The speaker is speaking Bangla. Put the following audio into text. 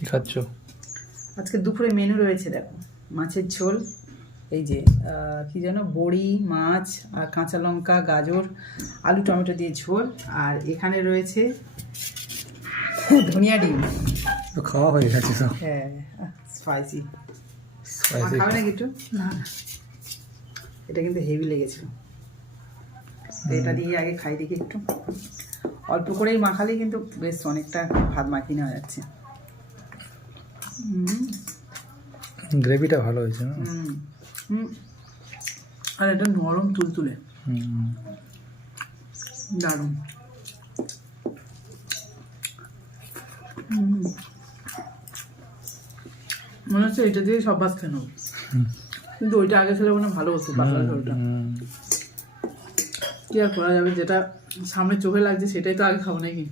কি খাচ্ছ? আজকে দুপুরে মেনু রয়েছে, দেখো, মাছের ঝোল, এই যে কি যেন, বড়ি, মাছ আর কাঁচা লঙ্কা, গাজর, আলু টমেটো দিয়ে ঝোল। আর এখানে রয়েছে ধনিয়া ডিম। তো খাওয়া হয়ে গেছে তো। হ্যাঁ, স্পাইসি। স্পাইসি খাবে নাকি একটু? না, এটা কিন্তু হেভি লেগেছিল। এটা দিয়ে আগে খাই দেখি একটু। অল্প করেই মাখালেই কিন্তু বেশ অনেকটা ভাত মাখিয়ে নেওয়া যাচ্ছে। গ্রেভিটা ভালো হয়েছে না? আর এটা নরম তুলতুলে, দারুণ। মনে হচ্ছে এটা দিয়ে সব ভাত খেয়ে নেবো, কিন্তু ওইটা আগে খেলে মনে হয় ভালো হতো, পাতলা ঝোলটা। কি আর করা যাবে, যেটা সামনে চোখে লাগছে সেটাই তো আগে খাবো নাকি।